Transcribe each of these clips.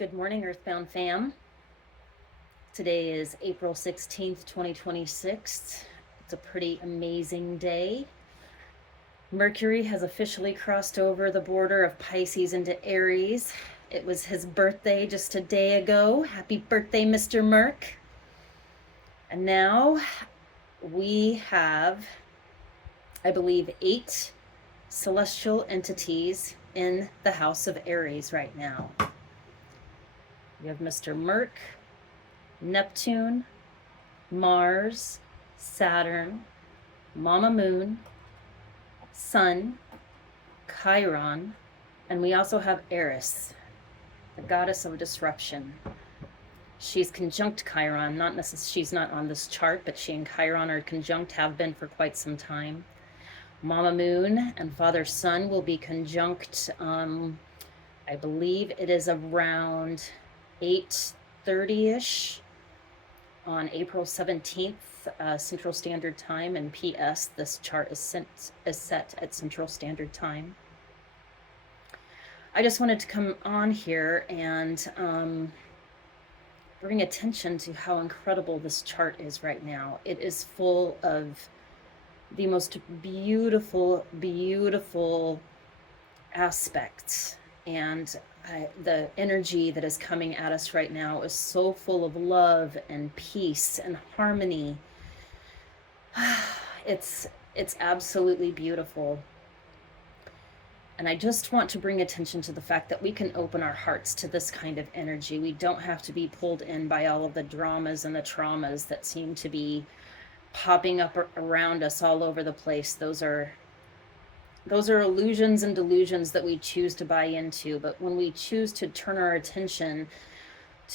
Good morning, Earthbound fam. Today is April 16th, 2026. It's a pretty amazing day. Mercury has officially crossed over the border of Pisces into Aries. It was his birthday just a day ago. Happy birthday, Mr. Merc. And now we have, I believe, 8 celestial entities in the house of Aries right now. We have Mr. Merc, Neptune, Mars, Saturn, Mama Moon, Sun, Chiron, and we also have Eris, the goddess of disruption. She's conjunct Chiron, she's not on this chart, but she and Chiron are conjunct, have been for quite some time. Mama Moon and Father Sun will be conjunct, I believe it is around 8:30-ish on April 17th, Central Standard Time, and PS, this chart is set at Central Standard Time. I just wanted to come on here and bring attention to how incredible this chart is right now. It is full of the most beautiful, beautiful aspects, and the energy that is coming at us right now is so full of love and peace and harmony. It's absolutely beautiful. And I just want to bring attention to the fact that we can open our hearts to this kind of energy. We don't have to be pulled in by all of the dramas and the traumas that seem to be popping up around us all over the place. Those are illusions and delusions that we choose to buy into. But when we choose to turn our attention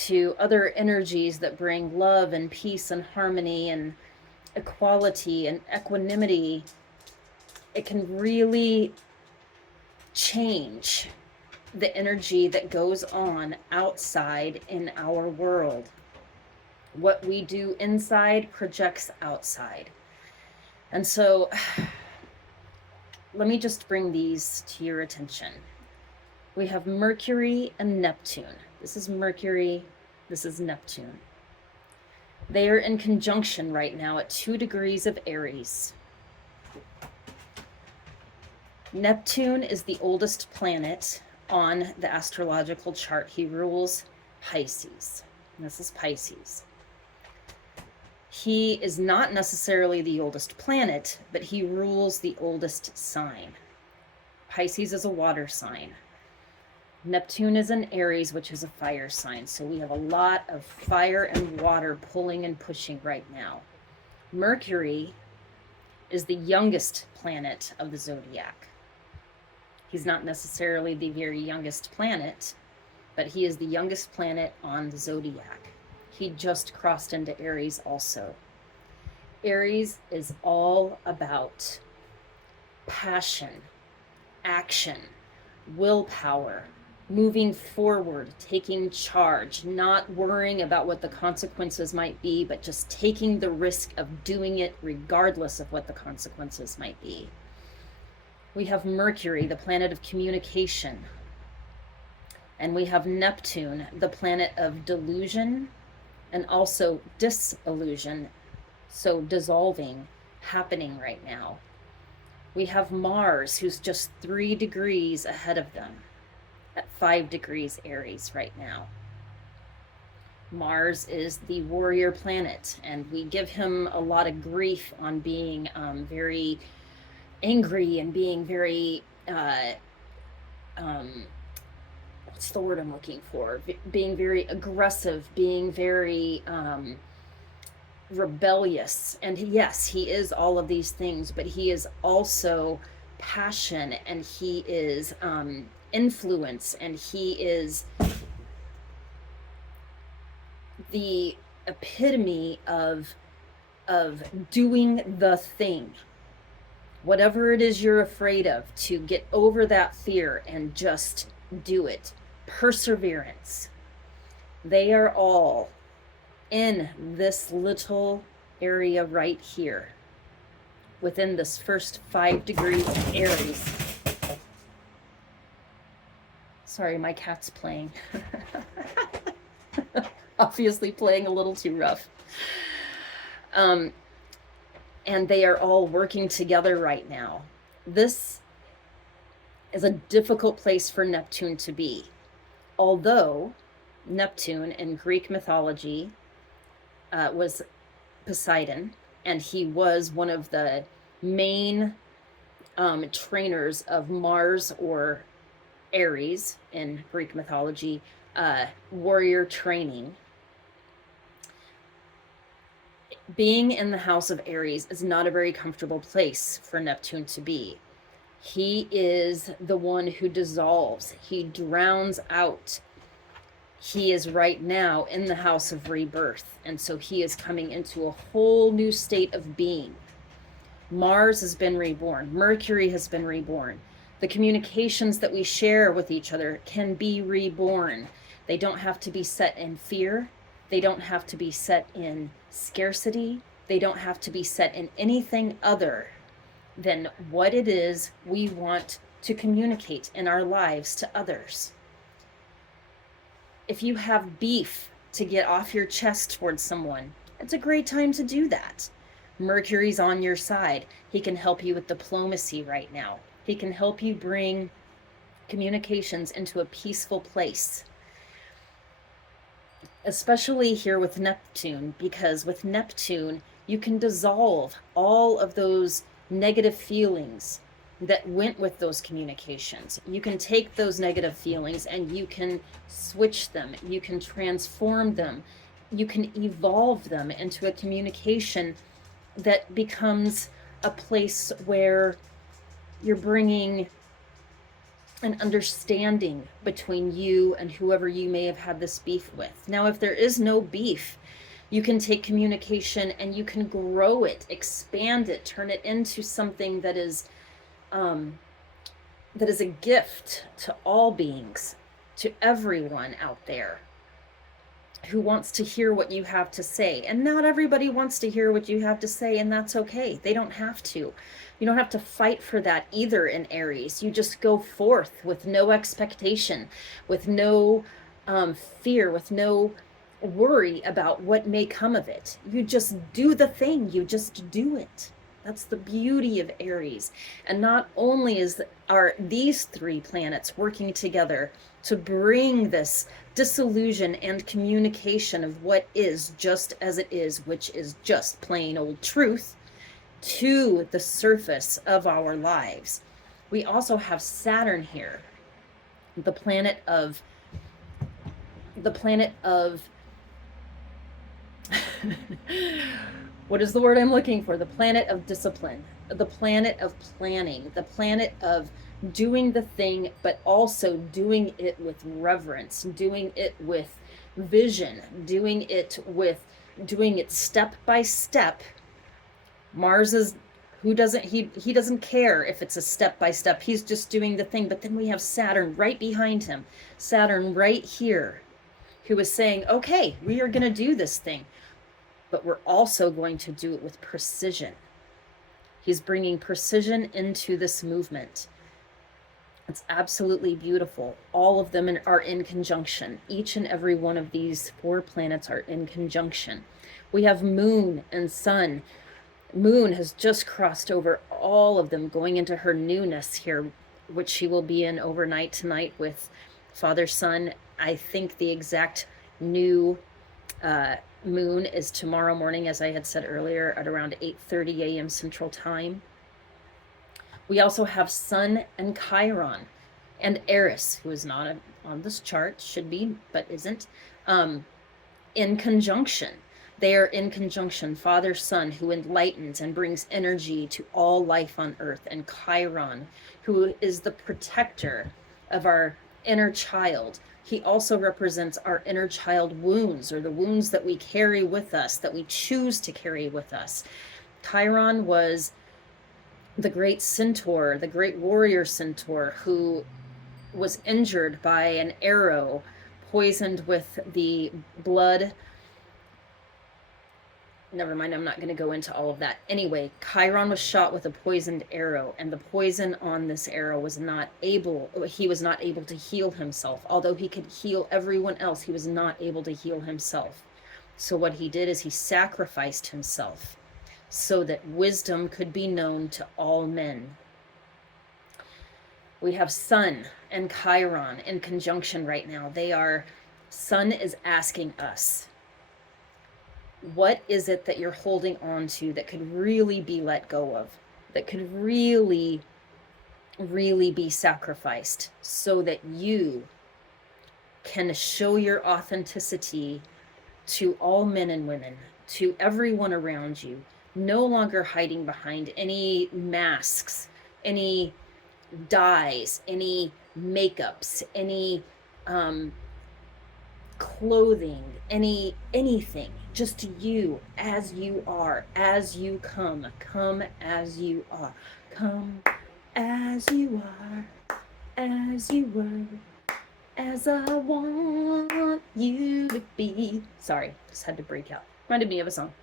to other energies that bring love and peace and harmony and equality and equanimity, it can really change the energy that goes on outside in our world. What we do inside projects outside. And so let me just bring these to your attention. We have Mercury and Neptune. This is Mercury, this is Neptune. They are in conjunction right now at 2 degrees of Aries. Neptune is the oldest planet on the astrological chart. He rules Pisces. This is Pisces. He is not necessarily the oldest planet, but he rules the oldest sign. Pisces is a water sign. Neptune is an Aries, which is a fire sign. So we have a lot of fire and water pulling and pushing right now. Mercury is the youngest planet of the zodiac. He's not necessarily the very youngest planet, but he is the youngest planet on the zodiac. He just crossed into Aries also. Aries is all about passion, action, willpower, moving forward, taking charge, not worrying about what the consequences might be, but just taking the risk of doing it regardless of what the consequences might be. We have Mercury, the planet of communication. And we have Neptune, the planet of delusion, and also disillusion, so dissolving, happening right now. We have Mars, who's just 3 degrees ahead of them, at 5 degrees Aries right now. Mars is the warrior planet, and we give him a lot of grief on being very angry and being very what's the word I'm looking for? Being very aggressive, being very rebellious. And yes, he is all of these things, but he is also passion, and he is influence, and he is the epitome of doing the thing. Whatever it is you're afraid of, to get over that fear and just do it. Perseverance. They are all in this little area right here, within this first 5 degrees of Aries. Sorry, my cat's playing. Obviously playing a little too rough. And they are all working together right now. This is a difficult place for Neptune to be. Although Neptune in Greek mythology was Poseidon, and he was one of the main trainers of Mars or Ares in Greek mythology, warrior training. Being in the house of Aries is not a very comfortable place for Neptune to be. He is the one who dissolves. He drowns out. He is right now in the house of rebirth. And so he is coming into a whole new state of being. Mars has been reborn. Mercury has been reborn. The communications that we share with each other can be reborn. They don't have to be set in fear. They don't have to be set in scarcity. They don't have to be set in anything other than what it is we want to communicate in our lives to others. If you have beef to get off your chest towards someone, it's a great time to do that. Mercury's on your side. He can help you with diplomacy right now. He can help you bring communications into a peaceful place. Especially here with Neptune, because with Neptune, you can dissolve all of those negative feelings that went with those communications. You can take those negative feelings and you can switch them. You can transform them. You can evolve them into a communication that becomes a place where you're bringing an understanding between you and whoever you may have had this beef with. Now, if there is no beef, you can take communication and you can grow it, expand it, turn it into something that is a gift to all beings, to everyone out there who wants to hear what you have to say. And not everybody wants to hear what you have to say, and that's okay. They don't have to. You don't have to fight for that either in Aries. You just go forth with no expectation, with no fear, with no worry about what may come of it. You just do the thing. You just do it. That's the beauty of Aries. And not only are these three planets working together to bring this disillusion and communication of what is just as it is, which is just plain old truth, to the surface of our lives. We also have Saturn here, the planet of what is the word I'm looking for? The planet of discipline, the planet of planning, the planet of doing the thing, but also doing it with reverence, doing it with vision, doing it step by step. Mars is, he doesn't care if it's a step by step. He's just doing the thing. But then we have Saturn right behind him, Saturn right here, who is saying, okay, we are going to do this thing, but we're also going to do it with precision. He's bringing precision into this movement. It's absolutely beautiful. All of them are in conjunction. Each and every one of these four planets are in conjunction. We have Moon and Sun. Moon has just crossed over all of them, going into her newness here, which she will be in overnight tonight with Father Sun. I think the exact new moon is tomorrow morning, as I had said earlier, at around 8:30 a.m. Central Time. We also have Sun and Chiron and Eris, who is not on this chart, should be, but isn't, in conjunction. They are in conjunction, Father Sun, who enlightens and brings energy to all life on earth, and Chiron, who is the protector of our inner child. He also represents our inner child wounds, or the wounds that we carry with us, that we choose to carry with us. Chiron was the great centaur, the great warrior centaur, who was injured by an arrow, poisoned with the blood never mind, I'm not going to go into all of that. Anyway, Chiron was shot with a poisoned arrow, and the poison on this arrow was not able, he was not able to heal himself. Although he could heal everyone else, he was not able to heal himself. So what he did is he sacrificed himself so that wisdom could be known to all men. We have Sun and Chiron in conjunction right now. Sun is asking us, what is it that you're holding on to that could really be let go of, that could really, really be sacrificed so that you can show your authenticity to all men and women, to everyone around you, no longer hiding behind any masks, any dyes, any makeups, any clothing, anything. Just you as you are, as you come as you are, come as you are, as you were, as I want you to be. Sorry, just had to break out. Reminds me of a song.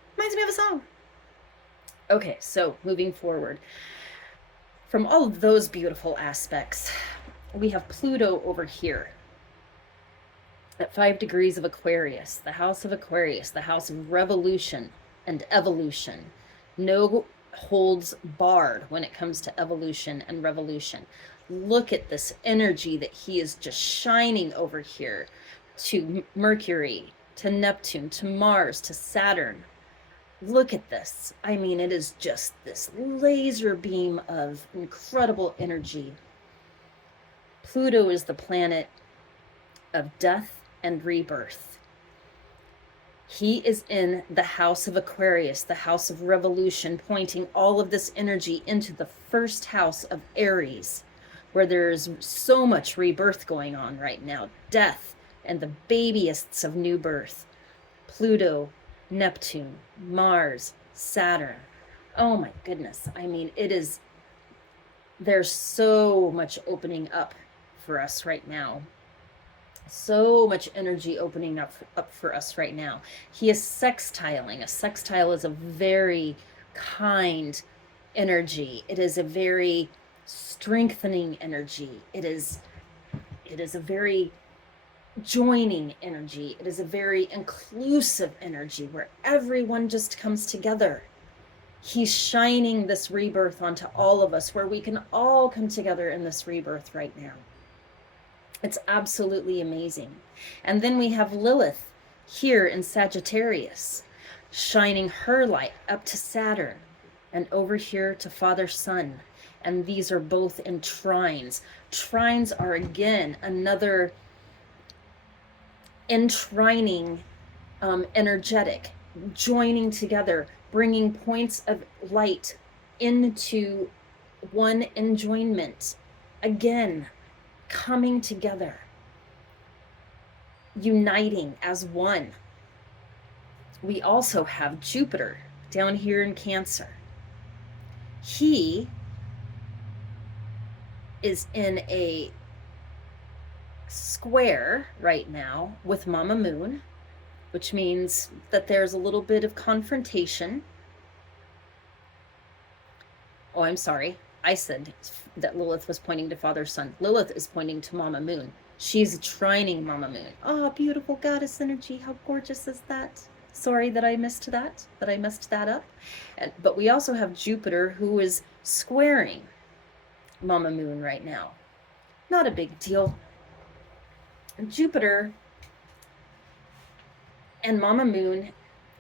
Okay, so moving forward. From all of those beautiful aspects, we have Pluto over here at 5 degrees of Aquarius, the house of Aquarius, the house of revolution and evolution. No holds barred when it comes to evolution and revolution. Look at this energy that he is just shining over here to Mercury, to Neptune, to Mars, to Saturn. Look at this. I mean, it is just this laser beam of incredible energy. Pluto is the planet of death and rebirth. He is in the house of Aquarius, the house of revolution, pointing all of this energy into the first house of Aries, where there's so much rebirth going on right now. Death and the babyists of new birth. Pluto, Neptune, Mars, Saturn. Oh my goodness. I mean, there's so much opening up for us right now. So much energy opening up for us right now. He is sextiling. A sextile is a very kind energy. It is a very strengthening energy. It is a very joining energy. It is a very inclusive energy where everyone just comes together. He's shining this rebirth onto all of us, where we can all come together in this rebirth right now. It's absolutely amazing. And then we have Lilith here in Sagittarius, shining her light up to Saturn and over here to Father Sun. And these are both in trines. Trines are, again, another entrining energetic, joining together, bringing points of light into one enjoyment. Again, coming together, uniting as one. We also have Jupiter down here in Cancer. He is in a square right now with Mama Moon, which means that there's a little bit of confrontation. Oh, I'm sorry. I said that Lilith was pointing to Father Sun. Lilith is pointing to Mama Moon. She's trining Mama Moon. Oh, beautiful goddess energy. How gorgeous is that? Sorry that I messed that up. But we also have Jupiter, who is squaring Mama Moon right now. Not a big deal. Jupiter and Mama Moon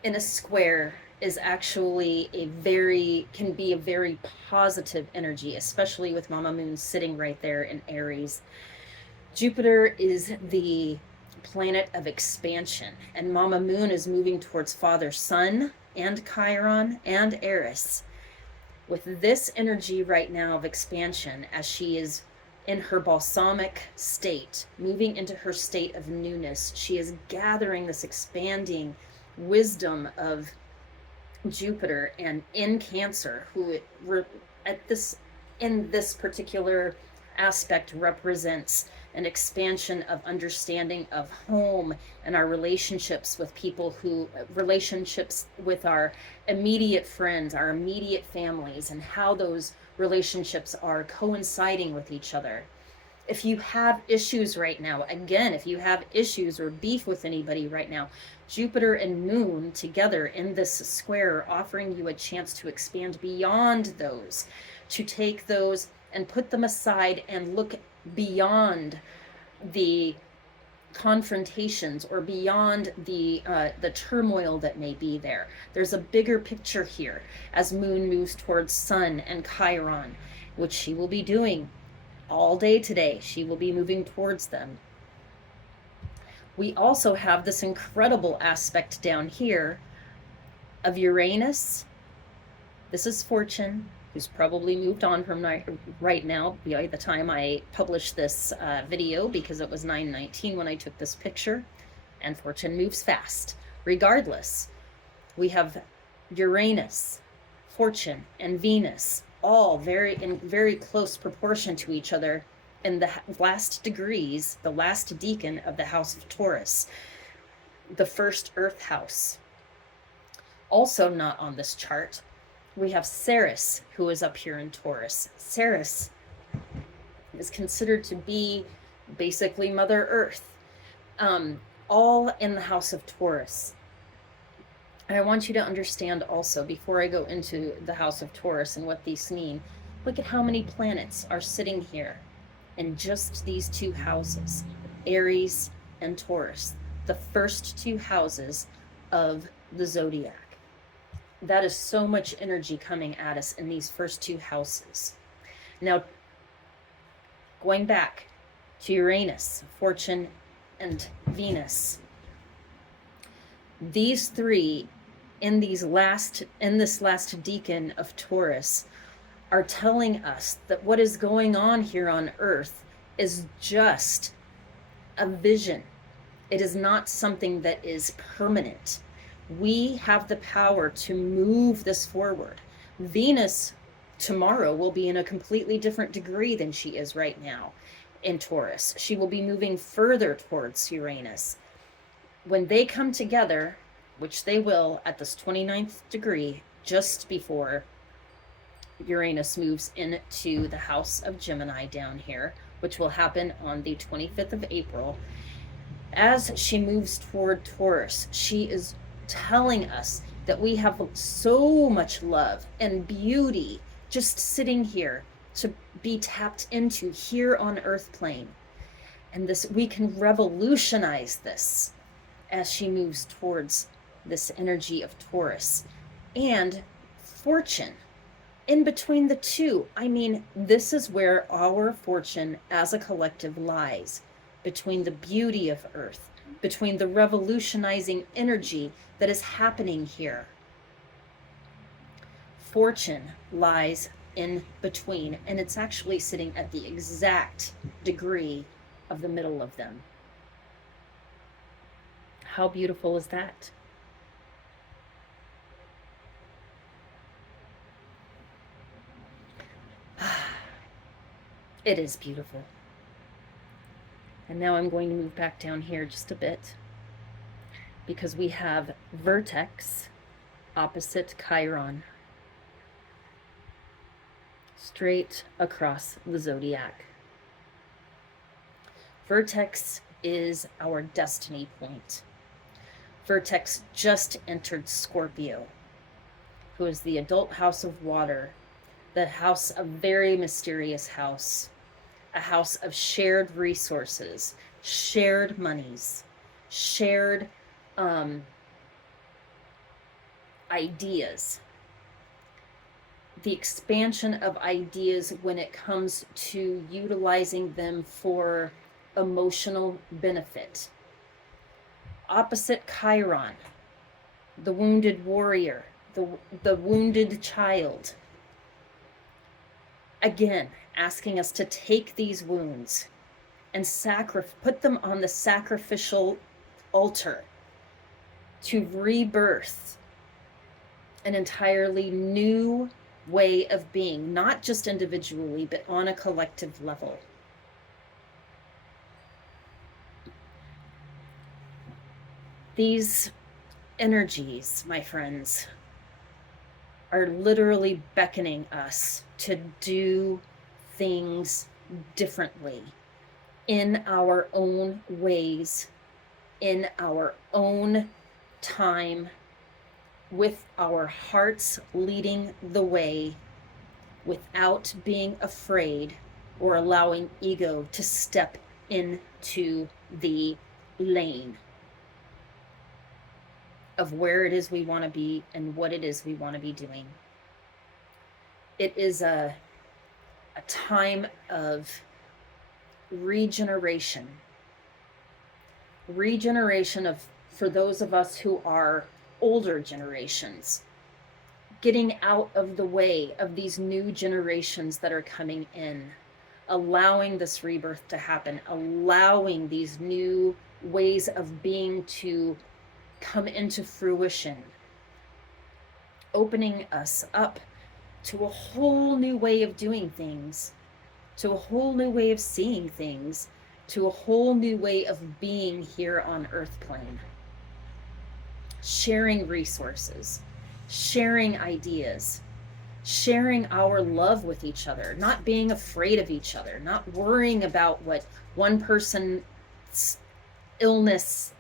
in a square is actually can be a very positive energy, especially with Mama Moon sitting right there in Aries. Jupiter is the planet of expansion, and Mama Moon is moving towards Father Sun and Chiron and Eris. With this energy right now of expansion, as she is in her balsamic state, moving into her state of newness, she is gathering this expanding wisdom of Jupiter, and in Cancer, who in this particular aspect represents an expansion of understanding of home and our relationships with people relationships with our immediate friends, our immediate families, and how those relationships are coinciding with each other. If you have issues right now, again, if you have issues or beef with anybody right now, Jupiter and Moon together in this square are offering you a chance to expand beyond those, to take those and put them aside and look beyond the confrontations or beyond the turmoil that may be there. There's a bigger picture here as Moon moves towards Sun and Chiron, which she will be doing all day today. She will be moving towards them. We also have this incredible aspect down here of Uranus. This is Fortune, who's probably moved on from right now by the time I published this video, because it was 9/19 when I took this picture, and Fortune moves fast. Regardless, we have Uranus, Fortune, and Venus, all in very close proportion to each other in the last degrees, the last decan of the house of Taurus, the first earth house. Also not on this chart, we have Ceres, who is up here in Taurus. Ceres is considered to be basically Mother Earth, all in the house of Taurus. And I want you to understand also, before I go into the house of Taurus and what these mean, look at how many planets are sitting here in just these two houses, Aries and Taurus, the first two houses of the zodiac. That is so much energy coming at us in these first two houses. Now, going back to Uranus, Fortune, and Venus, these three in this last decan of Taurus are telling us that what is going on here on Earth is just a vision. It is not something that is permanent. We have the power to move this forward. Venus tomorrow will be in a completely different degree than she is right now in Taurus. She will be moving further towards Uranus. When they come together, which they will at this 29th degree, just before Uranus moves into the house of Gemini down here, which will happen on the 25th of April. As she moves toward Taurus, she is telling us that we have so much love and beauty just sitting here to be tapped into here on Earth plane. And this, we can revolutionize this as she moves towards this energy of Taurus. And Fortune, in between the two, I mean, this is where our fortune as a collective lies, between the beauty of Earth, between the revolutionizing energy that is happening here. Fortune lies in between, and it's actually sitting at the exact degree of the middle of them. How beautiful is that? It is beautiful. And now I'm going to move back down here just a bit, because we have vertex opposite Chiron, straight across the zodiac. Vertex is our destiny point. Vertex just entered Scorpio, who is the adult house of water, the house, a very mysterious house, a house of shared resources, shared monies, shared ideas. The expansion of ideas when it comes to utilizing them for emotional benefit. Opposite Chiron, the wounded warrior, the wounded child. Again, asking us to take these wounds and put them on the sacrificial altar to rebirth an entirely new way of being, not just individually, but on a collective level. These energies, my friends, are literally beckoning us to do things differently in our own ways, in our own time, with our hearts leading the way, without being afraid or allowing ego to step into the lane of where it is we want to be and what it is we want to be doing. It is a time of regeneration of, for those of us who are older generations, getting out of the way of these new generations that are coming in, allowing this rebirth to happen, allowing these new ways of being to come into fruition, opening us up to a whole new way of doing things, to a whole new way of seeing things, to a whole new way of being here on Earth plane. Sharing resources, sharing ideas, sharing our love with each other, not being afraid of each other, not worrying about what one person's illness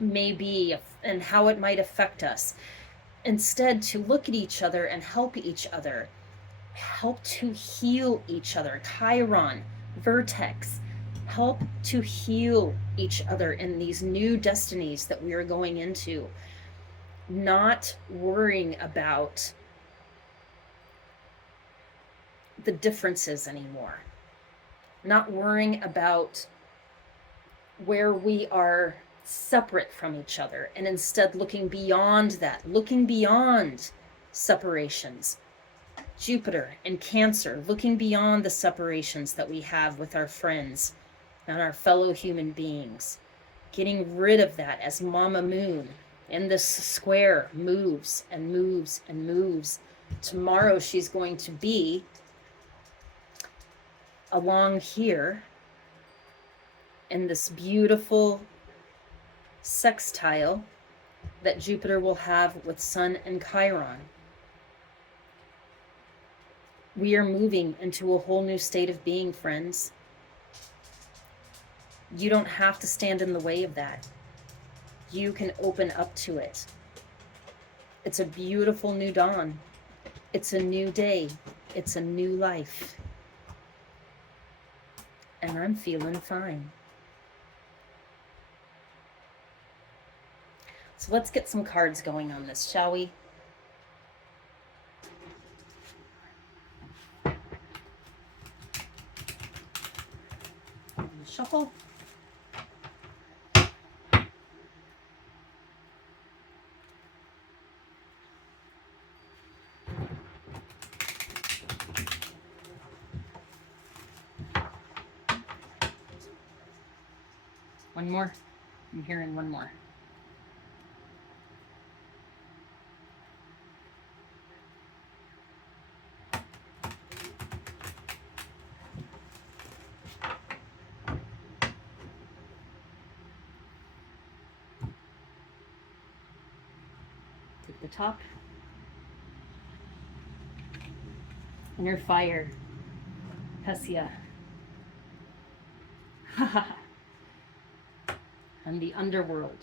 may be and how it might affect us. Instead, to look at each other and help each other, help to heal each other. Chiron, vertex, help to heal each other in these new destinies that we are going into. Not worrying about the differences anymore. Not worrying about where we are separate from each other, and instead looking beyond that, looking beyond separations. Jupiter and Cancer, looking beyond the separations that we have with our friends and our fellow human beings. Getting rid of that as Mama Moon in this square moves and moves and moves. Tomorrow she's going to be along here in this beautiful sextile that Jupiter will have with Sun and Chiron. We are moving into a whole new state of being, friends. You don't have to stand in the way of that. You can open up to it. It's a beautiful new dawn. It's a new day. It's a new life. And I'm feeling fine. So let's get some cards going on this, shall we? Shuffle. One more. I'm hearing one more. Take the top. Inner fire. Hestia. And the underworld.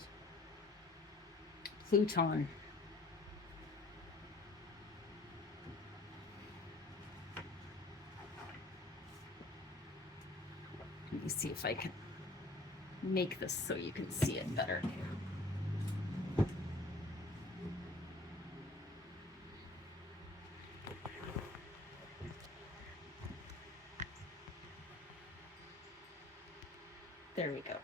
Pluton. Let me see if I can make this so you can see it better. There we go.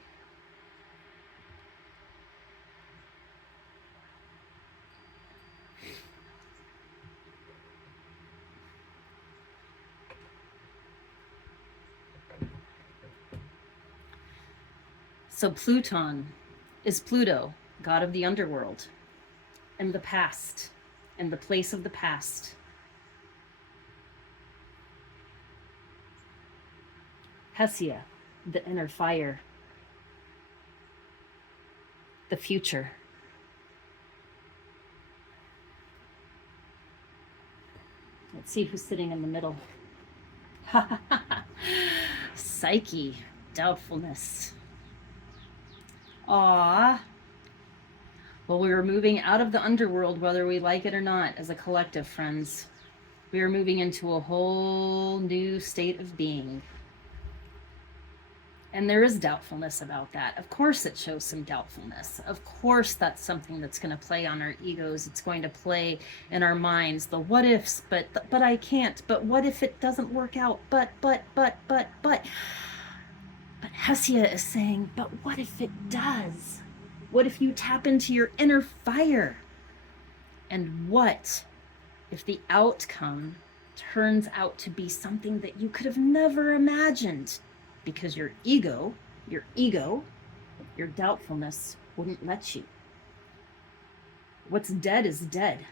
So Pluton is Pluto, god of the underworld, and the past, and the place of the past. Hestia, the inner fire, the future. Let's see who's sitting in the middle. Psyche, doubtfulness. Aww. Well, we are moving out of the underworld, whether we like it or not, as a collective, friends. We are moving into a whole new state of being. And there is doubtfulness about that. Of course it shows some doubtfulness. Of course that's something that's going to play on our egos. It's going to play in our minds, the what ifs, but I can't, but what if it doesn't work out, but. But Hesia is saying, but what if it does? What if you tap into your inner fire? And what if the outcome turns out to be something that you could have never imagined? Because your ego, your doubtfulness wouldn't let you. What's dead is dead.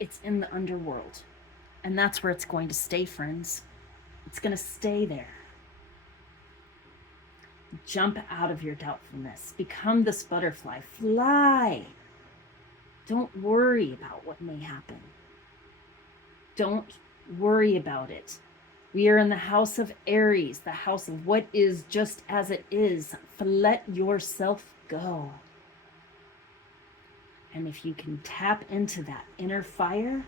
It's in the underworld. And that's where it's going to stay, friends. It's going to stay there. Jump out of your doubtfulness. Become this butterfly. Fly. Don't worry about what may happen. Don't worry about it. We are in the house of Aries, the house of what is just as it is. Let yourself go. And if you can tap into that inner fire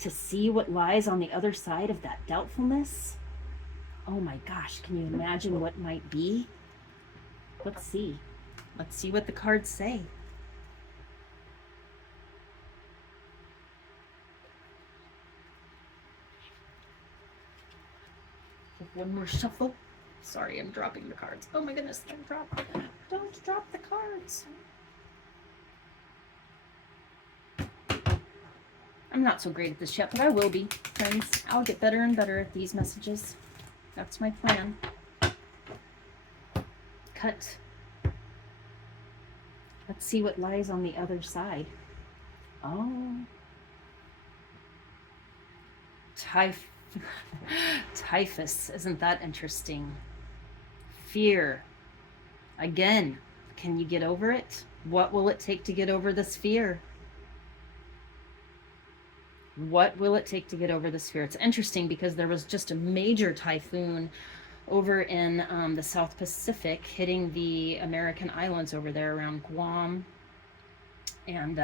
to see what lies on the other side of that doubtfulness, oh my gosh, can you imagine what might be? Let's see. Let's see what the cards say. One more shuffle. Sorry, I'm dropping the cards. Oh my goodness, don't drop the cards. I'm not so great at this yet, but I will be, friends. I'll get better and better at these messages. That's my plan. Cut. Let's see what lies on the other side. Oh. Typhus, isn't that interesting? Fear. Again, can you get over it? What will it take to get over this fear? What will it take to get over this fear? It's interesting because there was just a major typhoon over in the South Pacific hitting the American islands over there around Guam. And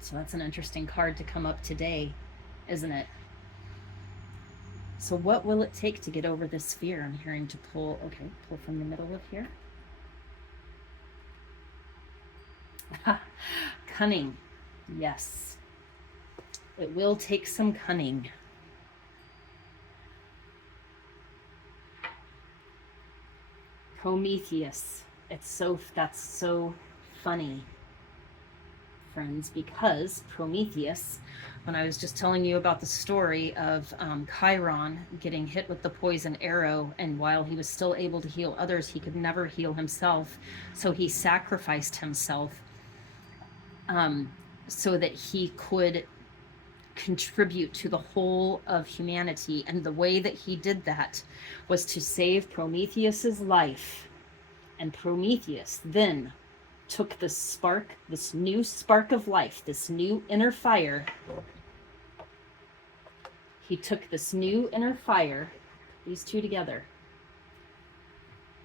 so that's an interesting card to come up today, isn't it? So what will it take to get over this fear? I'm hearing to pull, okay, pull from the middle of here. Cunning, yes. It will take some cunning. Prometheus, that's so funny, friends, because Prometheus, when I was just telling you about the story of Chiron getting hit with the poison arrow, and while he was still able to heal others, he could never heal himself. So he sacrificed himself so that he could contribute to the whole of humanity. And the way that he did that was to save Prometheus's life. And Prometheus then took this spark, this new spark of life, this new inner fire. He took this new inner fire, these two together,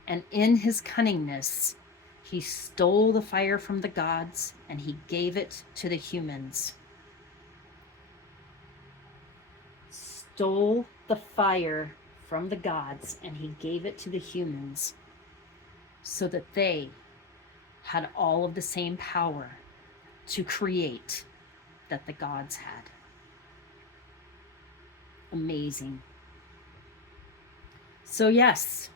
and in his cunningness, he stole the fire from the gods and he gave it to the humans. Stole the fire from the gods and he gave it to the humans so that they had all of the same power to create that the gods had. Amazing. So yes,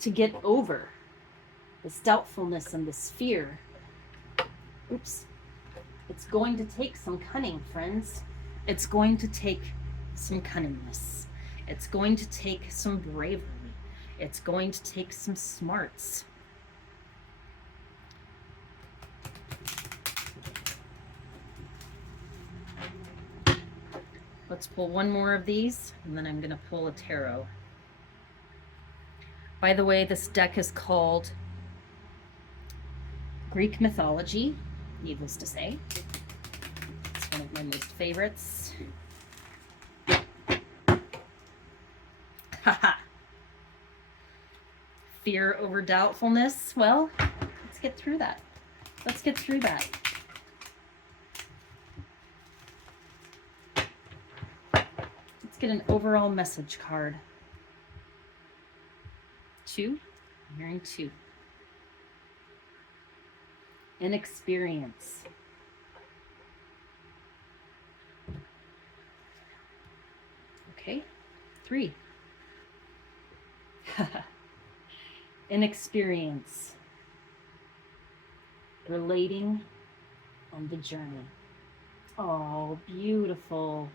to get over this doubtfulness and this fear, it's going to take some cunning, friends. It's going to take some cunningness. It's going to take some bravery. It's going to take some smarts. Let's pull one more of these, and then I'm going to pull a tarot. By the way, this deck is called Greek mythology, needless to say. It's one of my most favorites. Haha. Fear over doubtfulness. Well, let's get through that. Let's get through that. Let's get an overall message card. 2. I'm hearing 2. Inexperience. Okay. 3. Inexperience. Relating on the journey. Oh, beautiful.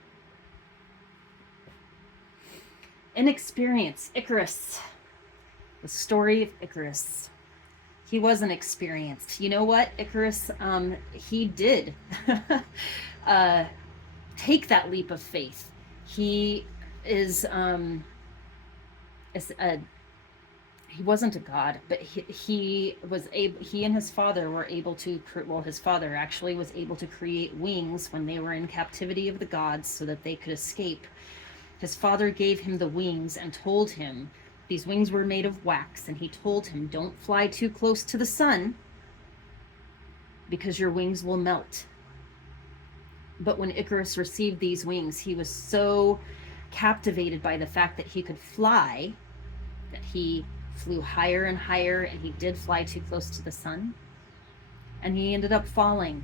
Inexperience. Icarus. The story of Icarus. He wasn't experienced. You know what? Icarus, he did take that leap of faith. He is he wasn't a god, but he and his father were able to, well, his father actually was able to create wings when they were in captivity of the gods so that they could escape. His father gave him the wings and told him, these wings were made of wax, and he told him, don't fly too close to the sun because your wings will melt. But when Icarus received these wings, he was so captivated by the fact that he could fly that he flew higher and higher, and he did fly too close to the sun, and he ended up falling.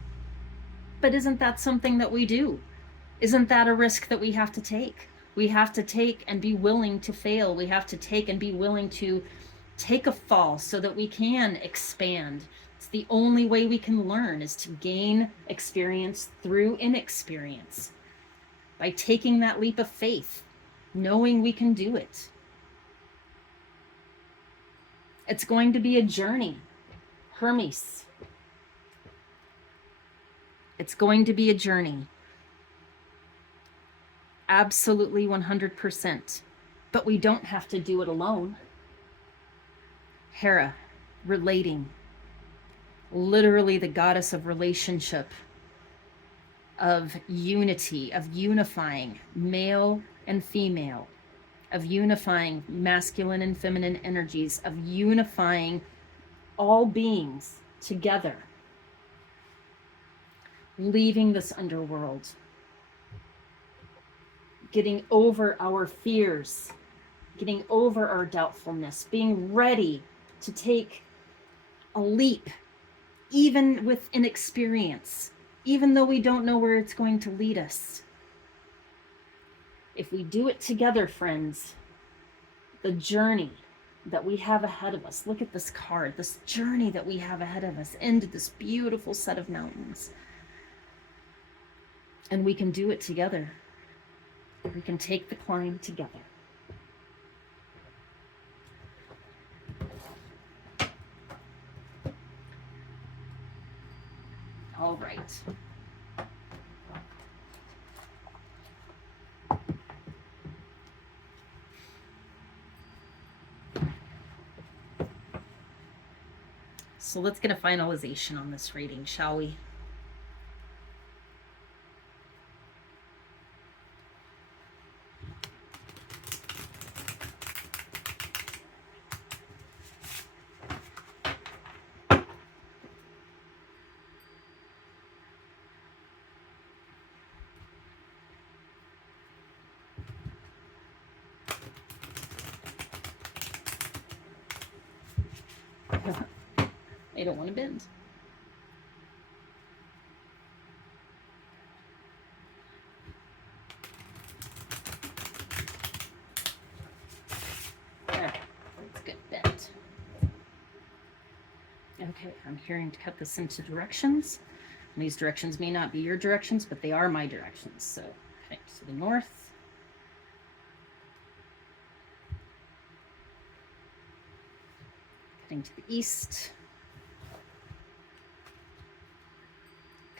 But isn't that something that we do? Isn't that a risk that we have to take? We have to take and be willing to fail. We have to take and be willing to take a fall so that we can expand. It's the only way we can learn, is to gain experience through inexperience. By taking that leap of faith, knowing we can do it. It's going to be a journey. Hermes. It's going to be a journey. Absolutely 100%. But we don't have to do it alone. Hera, relating. Literally the goddess of relationship, of unity, of unifying male and female, of unifying masculine and feminine energies, of unifying all beings together, leaving this underworld, getting over our fears, getting over our doubtfulness, being ready to take a leap, even with inexperience, even though we don't know where it's going to lead us. If we do it together, friends, the journey that we have ahead of us, look at this card, this journey that we have ahead of us into this beautiful set of mountains. And we can do it together. We can take the climb together. All right. So let's get a finalization on this reading, shall we? I don't want to bend. There, that's good, bent. Okay, I'm hearing to cut this into directions. And these directions may not be your directions, but they are my directions. So, okay, to the north. Cutting to the east.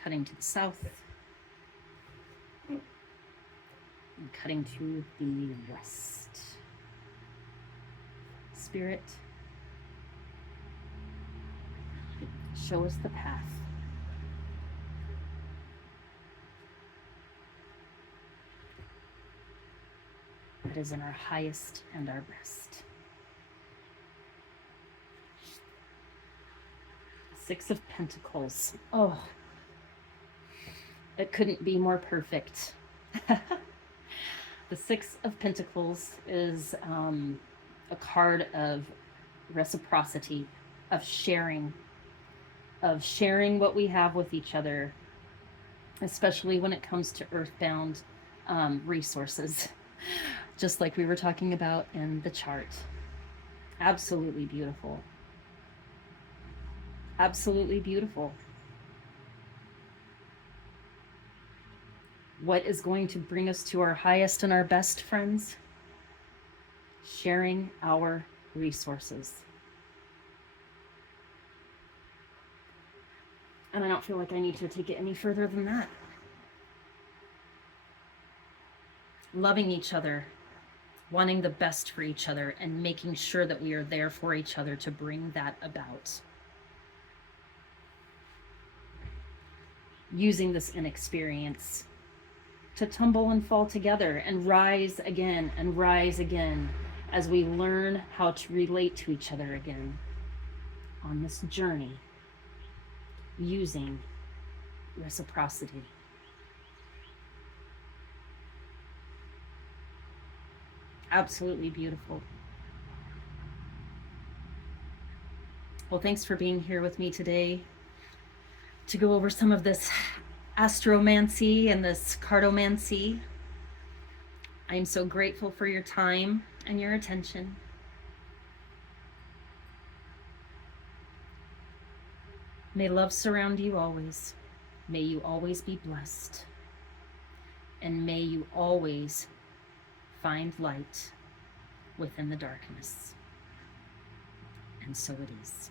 Cutting to the south, and cutting to the west. Spirit, Show us the path that is in our highest and our best. Six of Pentacles. Oh, it couldn't be more perfect. The Six of Pentacles is a card of reciprocity, of sharing what we have with each other, especially when it comes to earthbound resources, just like we were talking about in the chart. Absolutely beautiful. Absolutely beautiful. What is going to bring us to our highest and our best, friends? Sharing our resources. And I don't feel like I need to take it any further than that. Loving each other, wanting the best for each other, and making sure that we are there for each other to bring that about. Using this inexperience to tumble and fall together and rise again as we learn how to relate to each other again on this journey using reciprocity. Absolutely beautiful. Well, thanks for being here with me today to go over some of this astromancy and this cartomancy. I am so grateful for your time and your attention. May love surround you always. May you always be blessed. And may you always find light within the darkness. And so it is.